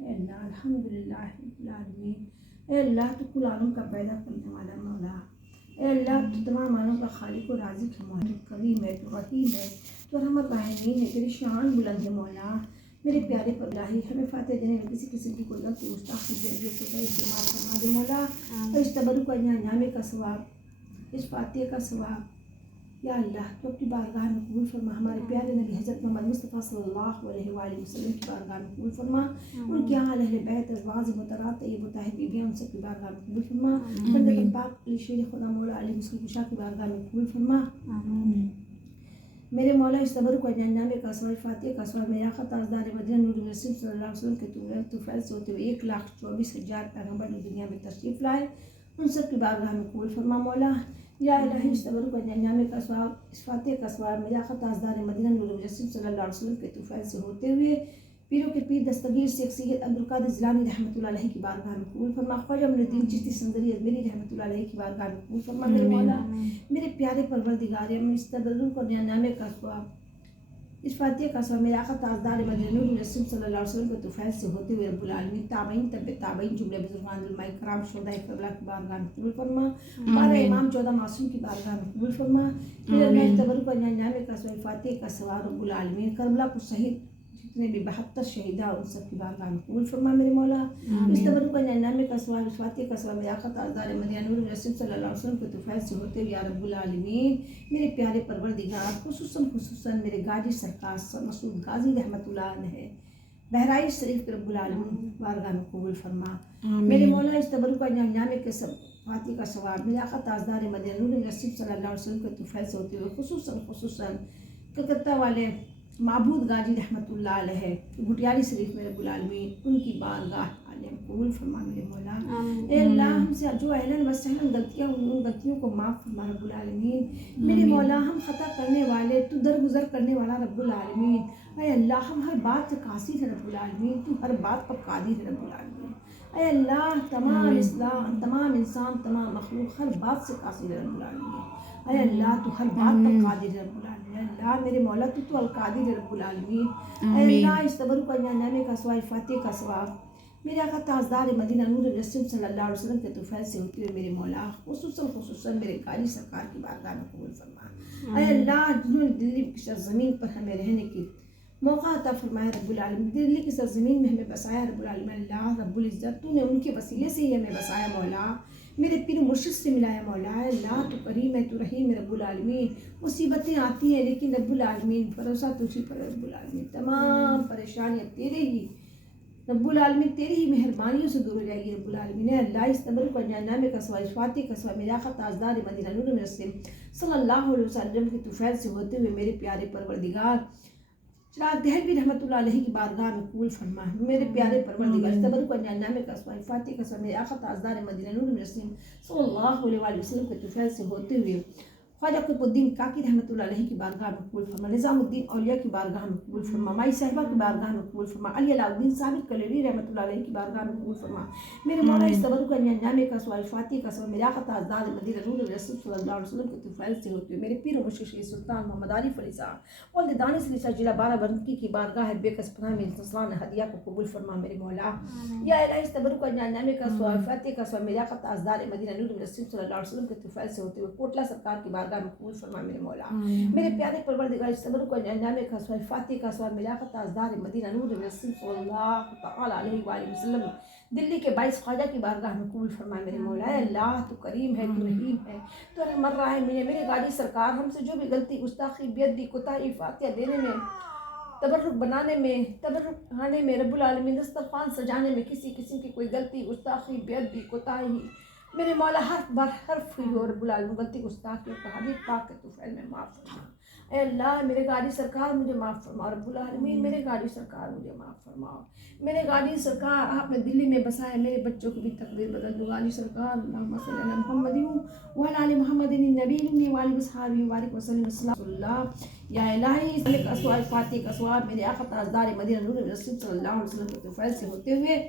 اے اللہ الحمدللہ رب العالمین، اے اللہ تو کل عالم کا پیدا کرنے والا مولا، اے اللہ تو تمام عالم کا خالق و رازق ہے مولا، تو کریم ہے، تو رحیم ہے، تو رحمت الرحمین ہے، تیری شان بلند ہے مولا۔ میرے پیارے پر الہی ہمیں فاتح دینے میں کسی قسم کی کوئی غلطی گستاخی جرگے کو استعمال فرما دے مولا، اور اس تبرک و انعامے کا ثواب، اس فاتح کا ثواب یا اللہ تو اپنی بارگاہ میں قبول فرما، ہمارے پیارے نبی حضرت محمد مصطفیٰ صلی اللہ علیہ وآلہ وسلم کی بارگاہ میں قبول فرما، ان کے اہل بیت ازواج مطہرات طیب طاہر بیویاں ان سب کی بارگاہ میں قبول فرما، بندہ پاک علی شیر خدا مولا علی مسلم کشا کی بارگاہ میں قبول فرما۔ میرے مولا اس تبرک و انعامے کا ثواب، فاتح کا ثواب میرے آقا تاجدار مدینہ نور رسول صلی اللہ علیہ وسلم کے طفیل سے ہوتے ہوئے 1,24,000 پیغمبر دنیا میں تشریف لائے، ان سب کی بارگاہ میں قبول فرما مولا۔ یا الہی اس تبرک و انعامے کا ثواب، اس فاتح کا ثواب میرے آقا تاجدار مدینہ نور رسول صلی اللہ علیہ وسلم کے طفیل سے ہوتے ہوئے پیروں کے پیر دستگیر شیخ سید عبدالقادر جیلانی رحمۃ اللہ علیہ کی بارگاہ میں قبول فرما، خواجہ معین الدین چشتی سنجری اجمیری رحمۃ اللہ علیہ کی بارگاہ میں قبول فرما۔ میرے مولا میرے پیارے پروردگار اس تبرک و انعامے کا ثواب، اس فاتح کا ثواب میرے آقا تاجدار مدینہ نور رسول صلی اللہ علیہ وسلم کے طفیل سے ہوتے ہوئے رب العالمین تابعین طب تابعین جملے بزرگان علماء کرام شہداء کربلا کی بارگاہ میں قبول فرما، بارہ امام 14 معصوم کی بارگاہ میں قبول فرما۔ پھر اللہ تبرک و انعامے کا ثواب، فاتح کا ثواب رب العالمین کربلا کو شہید جتنے بھی 72 شہیدہ ان سب کی بارگاہ میں قبول فرما میرے مولا۔ اس تبرک و انعامے کا ثواب، اس فاتح کا ثواب میرے آقا تاجدار مدینہ نور رسول صلی اللہ علیہ وسلم کے طفیل سے ہوتے ہوئے یا رب العالمین میرے پیارے پروردگار خصوصاً میرے غازی سرکار مسعود غازی رحمۃ اللہ علیہ بہرائچ شریف کے رب العالمین بارگاہ میں قبول فرما میرے مولا۔ اس تبرک و انعامے کے فاتح کا ثواب میرے آقا تاجدار مدینہ نور رسول صلی اللہ علیہ وسلم کے طفیل سے ہوتے ہوئے خصوصاً کلکتہ والے معبود غازی رحمۃ اللہ علیہ بھٹیاری شریف میں رب العالمین ان کی بارگاہ عالم قبول فرما میرے مولا۔ اے اللہ ہم سے جو اہلاً و سہلاً غلطیاں ان غلطیوں کو معاف فرما رب العالمین میرے مولا۔ ہم خطا کرنے والے، تو درگزر کرنے والا رب العالمین، اے اللہ ہم ہر بات سے قاصر ہے رب العالمین، تو ہر بات پر قادر ہے رب العالمین۔ اے اللہ تمام اسلام، تمام انسان، تمام مخلوق ہر بات سے قاصر ہے رب العالمین۔ اے اللہ تو ہر بات پر قادر ہے رب العالمین۔ اے اللہ میرے مولا تو القادر ہے رب العالمین۔ اے اللہ اس تبرک و انعامے کا ثواب، فاتح کا ثواب میرے آقا تاجدار مدینہ نور رسول صلی اللہ علیہ وسلم کے طفیل سے ہوتے ہوئے میرے مولا خصوصاً میرے غازی سرکار کی بارگاہ میں قبول فرما۔ اے اللہ جنہوں نے دلی کی سرزمین پر ہمیں رہنے کی موقع عطا فرمایا رب العالمین، دلی کی سرزمین میں ہمیں بسایا رب العالمین، اللہ رب العزت تو نے ان کے وسیلے سے ہی ہمیں بسایا مولا، میرے پیر مرشد سے ملایا مولا۔ اے اللہ تو کریم ہے، تو رحیم ہے رب العالمین۔ مصیبتیں آتی ہیں لیکن رب العالمین بھروسہ تجھی پر رب العالمین، تمام پریشانیاں تیرے ہی رب العالمین، تیری ہی مہربانیوں سے دور ہو جائے گی رب العالمین۔ اے اللہ اس تبرک و انعامے کا ثواب، فاتح کا ثواب میرے آقا تاجدار مدینہ نور رسول صلی اللہ علیہ وسلم کے طفیل سے ہوتے ہوئے میرے پیارے پروردگار چراغ دہلوی رحمۃ اللہ علیہ کی بارگاہ میں قبول فرما میرے پیارے پروردگار۔ اس تبرک و انعامے کا ثواب، فاتح کا ثواب میرے آقا تاجدار مدینہ نور رسول صلی اللہ علیہ وسلم کے طفیل سے ہوتے ہوئے خواجہ قطب الدین کاکی رحمۃ اللہ علیہ کی بارگاہ میں قبول فرما، نظام الدین اولیاء کی بارگاہ میں قبول فرما، مائی صاحبہ کی بارگاہ میں قبول فرما، علی علاء الدین ثابت کلیری رحمۃ اللہ علیہ کی بارگاہ میں قبول فرما میرے مولا۔ اس تبرک و انعامے کا ثواب، فاتح کا ثواب میرے آقا تاجدار مدینہ نور رسول صلی اللہ علیہ وسلم کے طفیل سے ہوتے ہوئے میرے پیر و مرشد شیخ سلطان محمد عارف علی صاحب ولد دانش علی صاحب ضلع بارہبنکی کی بارگاہ بے کس پناہ میں انتصران ہدیہ کو قبول فرما میرے مولا۔ یا الہی اس تبرک و انعامے کا ثواب، فاتح کا ثواب میرے آقا تاجدار مدینہ نور رسول صلی اللہ علیہ وسلم کے طفیل سے ہوتے ہوئے کوٹلہ سرکار کی بارگاہ میں قبول فرما میرے مولا۔ میرے پیارے پروردگار اس تبرک و انعامے کا ثواب، فاتح کا ثواب میرے آقا تاجدار مدینہ نور رسول صلی اللہ تعالی علیہ وآلہ وسلم دلی کے 22 خواجہ کی بارگاہ میں قبول فرما میرے مولا۔ اے اللہ تو کریم ہے، تو رحیم ہے، تو رحم الرحیم ہے۔ میرے غازی سرکار ہم سے جو بھی غلطی گستاخی بےادبی کوتاہی فاتحہ دینے میں، تبرک بنانے میں، تبرک کھانے میں، رب العالمین دسترخوان سجانے میں کسی قسم کی کوئی غلطی گستاخی بےادبی کوتاہی میرے مولا حرف بر حرف ہوئی ہو رب العالمین غلطی گستاخی کا حبیب پاک کے طفیل میں معاف فرما۔ اے اللہ میرے غازی سرکار مجھے معاف فرما رب العالمین، میرے غازی سرکار مجھے معاف فرماؤ۔ میرے غازی سرکار آپ نے دلی میں بسائے، میرے بچوں کی بھی تقدیر بدل دو غازی سرکار۔ اللہم صلی علی محمد وعلی آل محمد النبی الأمی وآلہ وصحبہ وبارک وسلم صلی اللہ۔ یا الہی اس کا ثواب، فاتح کا ثواب میرے آقا تاجدار مدینہ نور رسول صلی اللہ علیہ وسلم کے طفیل سے ہوتے ہوئے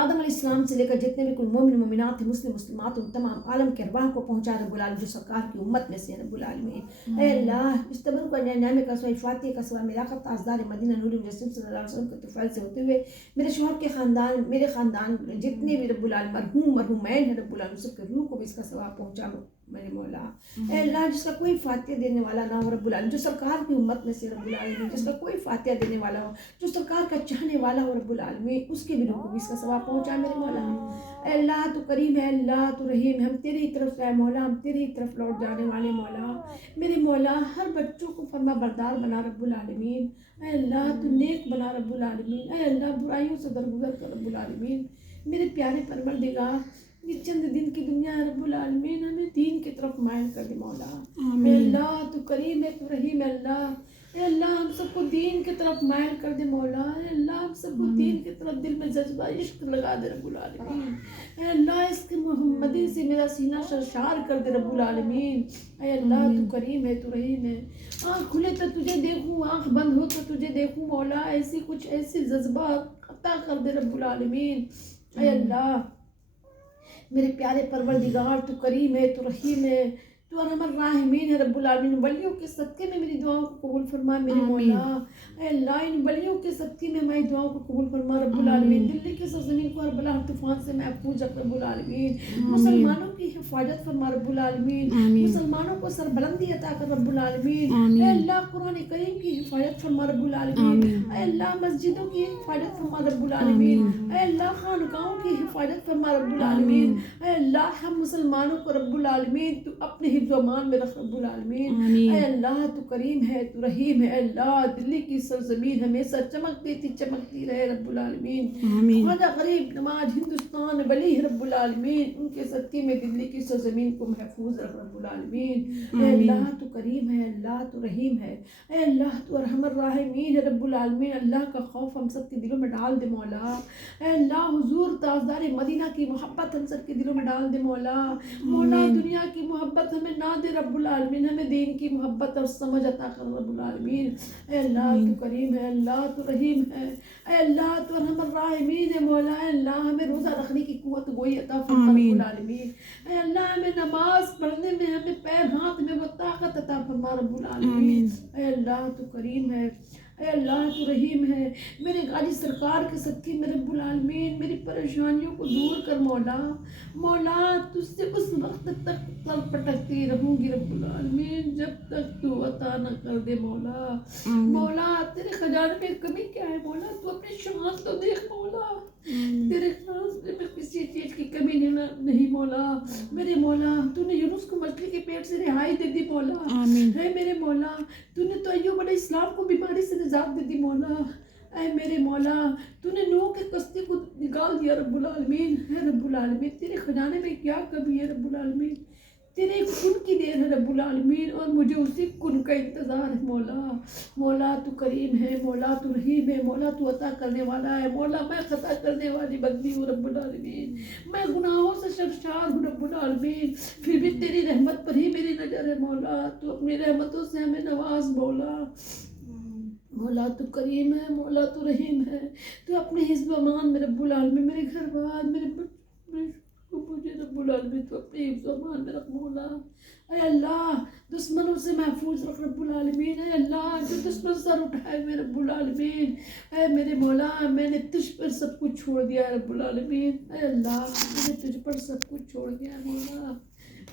آدم علیہ السلام سے لے کر جتنے بھی کل مومن مومنات ہیں، مسلم مسلمات، ان تمام عالم کے ارواح کو پہنچا رب العالمین جو سرکار کی امت میں سے رب العالمین۔ اے اللہ اس تبر کو نام کا سوائے فاتح کا سوائے ملاقات تاجدار مدینہ نور مجسم صلی اللہ علیہ وسلم کے طفیل سے ہوتے ہوئے میرے شوہر کے خاندان، میرے خاندان جتنے بھی رب العالمین مرحومین ہیں رب العالمین سب کے روح کو بھی اس کا ثواب پہنچا میرے مولا۔ اے اللہ جس کا کوئی فاتحہ دینے والا نہ ہو رب العالمین، جو سرکار کی امت میں سے رب العالمین جس کا کوئی فاتحہ دینے والا ہو، جو سرکار کا چاہنے والا ہو رب العالمین، اس کے بھی روح کو بھی اس کا ثواب پہنچا میرے مولا۔ اے اللہ تو کریم ہے، اللہ تو رحیم ہے، ہم تیری طرف سے مولا، ہم تیری طرف لوٹ جانے والے مولا۔ میرے مولا ہر بچوں کو فرما بردار بنا رب العالمین۔ اے اللہ تو نیک بنا رب العالمین۔ اے اللہ برائیوں سے درگزر کر رب العالمین۔ میرے پیارے پروردگار یہ چند دن کی دنیا ہے رب العالمین، ہمیں دین کی طرف مائل کر دے مولا۔ اے اللہ تو کریم ہے، تو رحیم ہے اللہ۔ اے اللہ ہم سب کو دین کی طرف مائل کر دے مولا۔ اے اللہ ہم سب کو دین کی طرف دل میں جذبہ عشق لگا دے رب العالمین۔ اے اللہ اس کے محمدی سے میرا سینہ سرشار کر دے رب العالمین۔ اے اللہ تو کریم ہے، تو رحیم ہے۔ آنکھ کھلے تو تجھے دیکھوں، آنکھ بند ہو تو تجھے دیکھوں مولا، ایسی کچھ ایسی جذبہ عطا کر دے رب العالمین۔ اے اللہ میرے پیارے پروردگار تو کریم ہے، تو رحیم ہے، تو ارحم الراحمین ہے رب العالمین۔ ولیوں کے صدقے میں میری دعاؤں کو قبول فرما میرے مولا۔ اے اللہ ان ولیوں کے صدقے میں ہماری دعاؤں کو قبول فرما رب العالمین۔ دلی کی سرزمین کو ہر بلا ہر طوفان سے محفوظ رکھ رب العالمین۔ مسلمانوں کی حفاظت فرما رب العالمین، مسلمانوں کو سربلندی عطا کر رب العالمین۔ اے اللہ قرآن کریم کی حفاظت فرما رب العالمین۔ اے اللہ مسجدوں کی حفاظت فرما رب العالمین۔ اے اللہ خانقاہوں کی حفاظت فرما رب العالمین۔ اے اللہ ہم مسلمانوں کو رب العالمین تو اپنے حفظ و امان میں رکھ رب العالمین۔ اے اللہ تو کریم ہے، تو رحیم ہے، اے اللہ دلی کی سرزمین ہمیشہ چمکتی تھی چمکتی رہے رب العالمین۔ خواجہ غریب نواز ہندوستان ولی رب العالمین، ان کے صدقے میں دلی کی سرزمین کو محفوظ رکھ رب العالمین۔ اے اللہ تو کریم ہے، اللہ تو رحیم ہے، اے اللہ تو ارحم الراحمین ہے رب العالمین۔ اللہ کا خوف ہم سب کے دلوں میں ڈال دے مولا۔ اے اللہ حضور تاجدار مدینہ کی محبت ہم سب کے دلوں میں ڈال دے مولا۔ مولا دنیا کی محبت ہمیں نہ دے رب العالمین، ہمیں دین کی محبت اور سمجھ عطا کر رب العالمین۔ اے اللہ تو کریم ہے، اللہ تو رحیم ہے، اے اللہ تو ارحم الراحمین ہے مولا۔ اے اللہ ہمیں روزہ رکھنے کی قوت گوئی عطا فرما رب العالمین۔ اے اللہ ہمیں نماز پڑھنے میں، ہمیں پیر ہاتھ میں وہ طاقت عطا فرما رب العالمین۔ اے اللہ تو کریم ہے، اے اللہ تو رحیم ہے، میرے غازی سرکار کے صدقے میں رب العالمین میری پریشانیوں کو دور کر مولا۔ مولا تجھ سے اس وقت تک سر پٹکتی رہوں گی رب العالمین جب تک تو عطا نہ کر دے مولا۔ مولا تیرے خزانے میں کمی کیا ہے مولا، تو اپنی شان تو دیکھ مولا۔ تیرے خزانے میں کسی چیز کی کمی نہیں مولا۔ میرے مولا تو نے یونس کو مچھلی کے پیٹ سے رہائی دے دی مولا۔ ہے میرے مولا تو نے تو ایوب علیہ السلام کو بیماری سے نجات دے دی مولا۔ اے میرے مولا تو نے نوح کے کشتی کو نکال دیا رب العالمین۔ ہے رب العالمین تیرے خزانے میں کیا کمی ہے رب العالمین، تیرے کن کی دیر ہے رب العالمین، اور مجھے اسی کن کا انتظار ہے مولا۔ مولا تو کریم ہے، مولا تو رحیم ہے، مولا تو عطا کرنے والا ہے۔ مولا میں خطا کرنے والی بندی ہوں رب العالمین، میں گناہوں سے سرشار ہوں رب العالمین، پھر بھی تیری رحمت پر ہی میری نظر ہے مولا۔ تو اپنی رحمتوں سے ہمیں نواز مولا۔ مولا تو کریم ہے، مولا تو رحیم ہے، تو اپنے حفظ و امان میں رب العالمین میرے گھر بار میرے مجھے رب العالمین تو اپنے حفظ و امان میں رکھ مولا۔ اے اللہ دشمنوں سے محفوظ رکھ رب العالمین۔ اے اللہ جو دشمن سر اٹھائے ہوئے رب العالمین، اے میرے مولا میں نے تجھ پر سب کچھ چھوڑ دیا ہے رب العالمین۔ اے اللہ میں نے تجھ پر سب کچھ چھوڑ دیا ہے مولا۔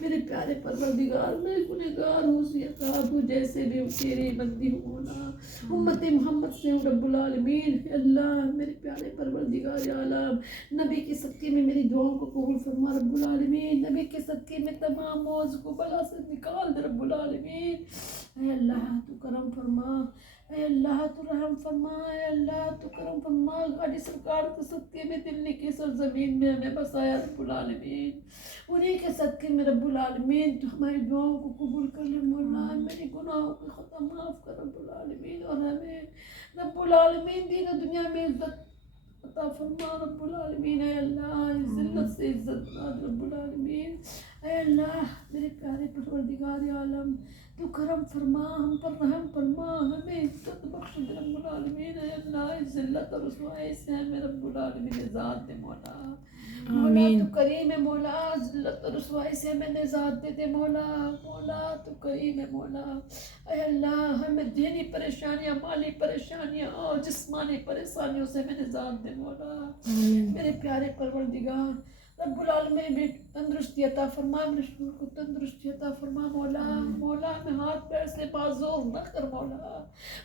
میرے پیارے پروردگار میں گنہگار ہوں، سیاکار ہوں، جیسے بھی تیری بندی ہوں مولا، امت محمد سے ہوں رب العالمین۔ اللہ میرے پیارے پروردگار عالم نبی کے صدقے میں میری دعاؤں کو قبول فرما رب العالمین، نبی کے صدقے میں تمام موز کو بلا سے نکال دے رب العالمین۔ اے اللہ تو کرم فرما، اے اللہ تو رحم فرما، اے اللہ تو کرم فرما، غازی سرکار کے صدقے میں دلی کی سرزمین میں ہمیں بسایا رب العالمین، انہی کے صدقے میں رب العالمین تو ہماری دعاؤں کو قبول کر لے مولا، میری گناہوں کو ختم معاف کر رب العالمین، اور ہمیں رب العالمین دین و دنیا میں عزت عطا فرما رب العالمین۔ اے اللہ ذلت سے عزت ناز رب العالمین۔ اے اللہ میرے پیارے پروردگار عالم تو کرم فرما، ہم پر رحم فرما، ہمیں عزت بخش دے رب العالمین۔ اے اللہ اس ذلت اور رسوائی سے ہمیں رب العالمین نجات دے مولا۔ مولا تو کریم ہے مولا، ذلت اور رسوائی سے ہمیں نجات دے دے مولا۔ مولا تو کریم ہے مولا۔ اے اللہ ہمیں دینی پریشانیاں، مالی پریشانیاں اور جسمانی پریشانیوں سے ہمیں نجات دے مولا۔ میرے پیارے پروردگار رب العالمین بھی تندرستی عطا فرما، میرے شکر کو تندرستی عطا فرما مولا۔ مولا ہمیں ہاتھ پیر سے معذور نہ کر مولا۔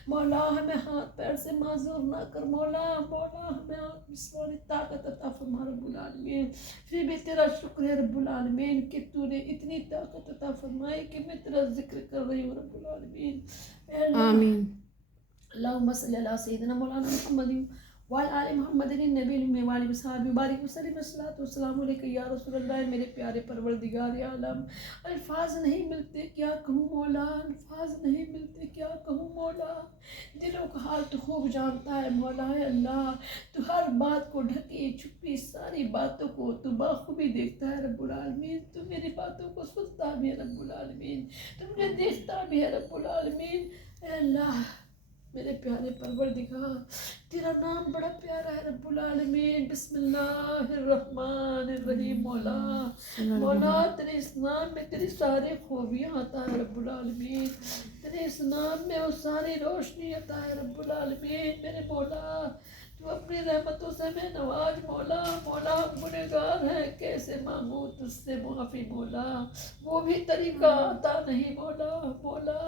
مولا ہمیں ہاتھ پیر سے معذور نہ کر مولا۔ مولا ہمیں جسمانی طاقت عطا فرما رب العالمین۔ پھر بھی تیرا شکر ہے رب العالمین کہ تو نے اتنی طاقت عطا فرمائی کہ میں تیرا ذکر کر رہی ہوں رب العالمین۔ اے اللہ آمین۔ اللہم صلی اللہ سیدنا مولانا محمد وعلی آل محمد النبی الامی وعلی وصحبہ وبارک وسلم الصلاۃ والسلام علیکہ یا رسول اللہ۔ میرے پیارے پروردگار عالم الفاظ نہیں ملتے کیا کہوں مولا، الفاظ نہیں ملتے کیا کہوں مولا۔ دلوں کا حال تو خوب جانتا ہے مولا۔ اے اللہ تو ہر بات کو ڈھکی چھپی ساری باتوں کو تو بخوبی دیکھتا ہے رب العالمین۔ تو میری باتوں کو سنتا بھی ہے رب العالمین، تو مجھے دیکھتا بھی ہے رب العالمین۔ اے اللہ میرے پیارے پروردگار تیرا نام بڑا پیارا ہے رب العالمین۔ بسم اللہ الرحمن الرحیم مولا۔ مولا تیرے اس نام میں تیری ساری خوبیاں عطا ہے رب العالمین، تیرے اس نام میں وہ ساری روشنی عطا ہے رب العالمین۔ میرے مولا تو اپنی رحمتوں سے میں نواز مولا۔ مولا ہم گنہگار ہیں، کیسے مانگوں تجھ سے معافی مولا، وہ بھی طریقہ آتا نہیں مولا۔ مولا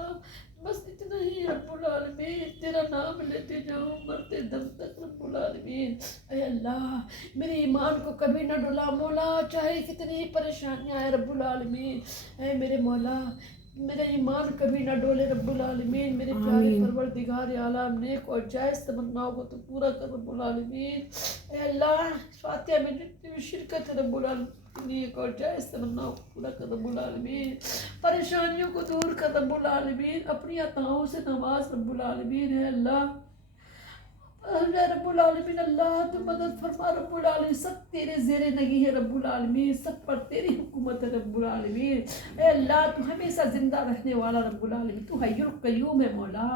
بس اتنا ہی رب العالمین، تیرا نام لیتے جاؤں مرتے دم تک رب العالمین۔ اے اللہ میرے ایمان کو کبھی نہ ڈلا مولا، چاہے کتنی پریشانیاں ہیں رب العالمین۔ اے میرے مولا میرے ایمان کبھی نہ ڈولے رب العالمین۔ میرے پیارے پروردگار عالم نیک اور جائز تمناؤں کو تو پورا کر رب العالمین۔ اے اللہ فاتحہ میں جتنی بھی شرکت ہے رب العالمین، نیک اور جائز تمناؤں کو پورا کر رب العالمین، پریشانیوں کو دور کر رب العالمین، اپنی عطاؤں سے نواز رب العالمین۔ ہے اللہ اے رب العالمین، اللہ تو مدد فرما رب العالمین، سب تیرے زیر نگی ہے رب العالمین، سب پر تیری حکومت ہے رب العالمین۔ اے اللہ تو ہمیشہ زندہ رہنے والا رب العالمین، تو حی القیوم ہے مولا۔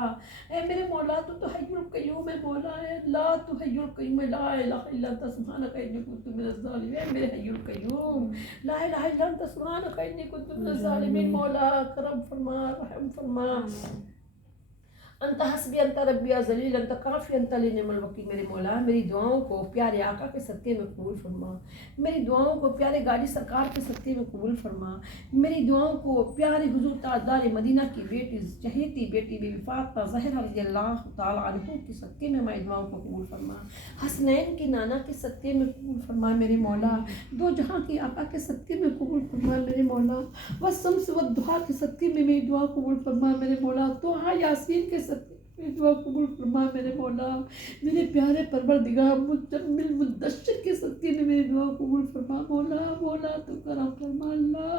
اے میرے مولا تو حی القیوم ہے مولا۔ اے اللہ تو حی القیوم ہے، لا الہ الا انت سبحانک انی کنت من الظالمین۔ اے میرے حی القیوم لا الہ الا انت سبحانک انی کنت من الظالمین۔ مولا کرم فرما، رحم فرما، انت حسبی انت ربی ذلیل انت کافی انت علی نعم الوکیل۔ میرے مولا میری دعاؤں کو پیارے آقا کے صدقے میں قبول فرما، میری دعاؤں کو پیارے گاڑی سرکار کے صدقے میں قبول فرما، میری دعاؤں کو پیارے حضور تاجدار مدینہ کی بیٹی چہیتی بیٹی بی بی فاطمہ زہرا رضی اللہ تعالیٰ عنہ کے صدقے میں میری دعاؤں کو قبول فرما، حسنین کی نانا کے صدقے میں قبول فرما میرے مولا، دو جہاں کی آقا کے صدقے میں قبول فرما میرے مولا، والشمس والضحیٰ کے صدقے میں میری دعا قبول فرما میرے مولا، توحا یاسین کے صدقے میں دعا قبول فرما میرے مولا، میرے پیارے پروردگار مجمل مدثر کے صدقے میں میری دعا قبول فرما مولا۔ مولا تو کرم فرما اللہ،